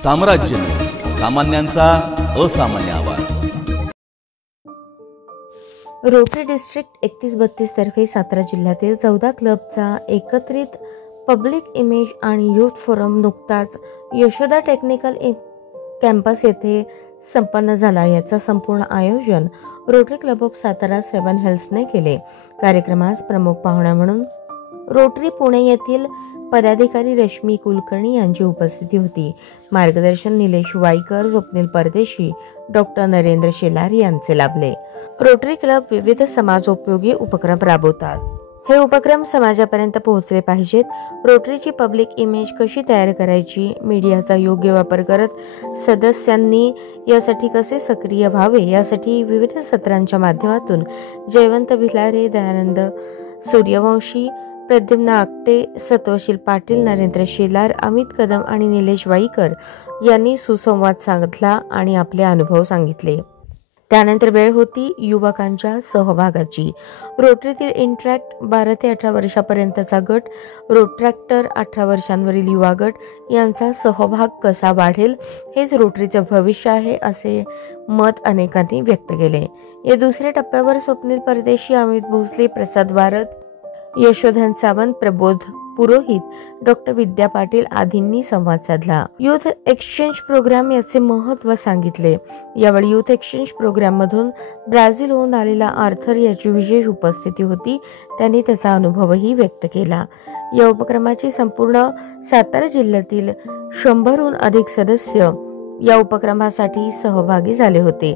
साम्राज्य न्यूज, सामान्यांचा असामान्य आवाज। रोटरी डिस्ट्रिक्ट 3132 तर्फे सातारा जिल्ह्यातील 14 क्लबचा एकत्रित पब्लिक इमेज आणि यूथ फोरम नुकताच यशोदा टेक्निकल कॅम्पस येथे संपन्न झाला। याचा संपूर्ण आयोजन रोटरी क्लब ऑफ सातारा 7 हिल्सने केले। कार्यक्रमास प्रमुख पाहुण्या म्हणून रोटरी पुणे येथील पदाधिकारी रश्मी कुलकर्णी यांची उपस्थिती होती। मार्गदर्शन निलेश वाईकर, स्वप्नील परदेशी, डॉक्टर नरेंद्र शेलार यांचे लाभले। रोटरी क्लब विविध समाजोपयोगी उपक्रम राबवतात। हे उपक्रम समाजापर्यंत पोहोचले पाहिजेत। रोटरीची पब्लिक इमेज कशी तयार करायची, मीडियाचा योग्य वापर करत सदस्यांनी यासाठी कसे सक्रिय व्हावे, यासाठी विविध सत्रांच्या माध्यमातून जयवंत भिलारे, दयानंद सूर्यवंशी, प्रद्युम्न आकटे, सत्वशील पाटील, नरेंद्र शेलार, अमित कदम आणि निलेश वाईकर यांनी सुसंवाद साधला आणि आपले अनुभव सांगितले। त्यानंतर वेळ होती युवकांच्या सहभागाची। रोटरीतील इंट्रॅक्ट 12 ते 18 वर्षापर्यंतचा गट, रोट्रॅक्टर 18 वर्षांवरील युवा गट यांचा सहभाग कसा वाढेल हेच रोटरीचे भविष्य आहे, असे मत अनेकांनी व्यक्त केले। या दुसऱ्या टप्प्यावर स्वप्नील परदेशी, अमित भोसले, प्रसाद वारद, यशोधन सावंत, प्रबोध पुरोहित, डॉक्टर विद्या पाटील आदींनी संवाद साधला। युथ एक्सचेंज प्रोग्राम याचे महत्त्व सांगितले। यावेळी युथ एक्सचेंज प्रोग्राम मधून ब्राझीलहून आलेला आर्थर याची विशेष उपस्थिती होती। त्यांनी त्याचा अनुभवही व्यक्त केला। या उपक्रमाची संपूर्ण सातारा जिल्ह्यातील 100हून अधिक सदस्य या उपक्रमासाठी सहभागी झाले होते।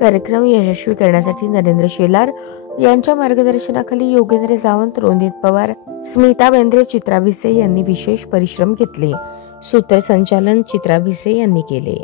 कार्यक्रम यशस्वी करण्यासाठी नरेंद्र शेलार यांच्या मार्गदर्शनाखाली योगेंद्र सावंत, रोनित पवार, स्मिता बेंद्रे, चित्रा भिसे यांनी विशेष परिश्रम घेतले। सूत्रसंचालन चित्रा भिसे यांनी केले।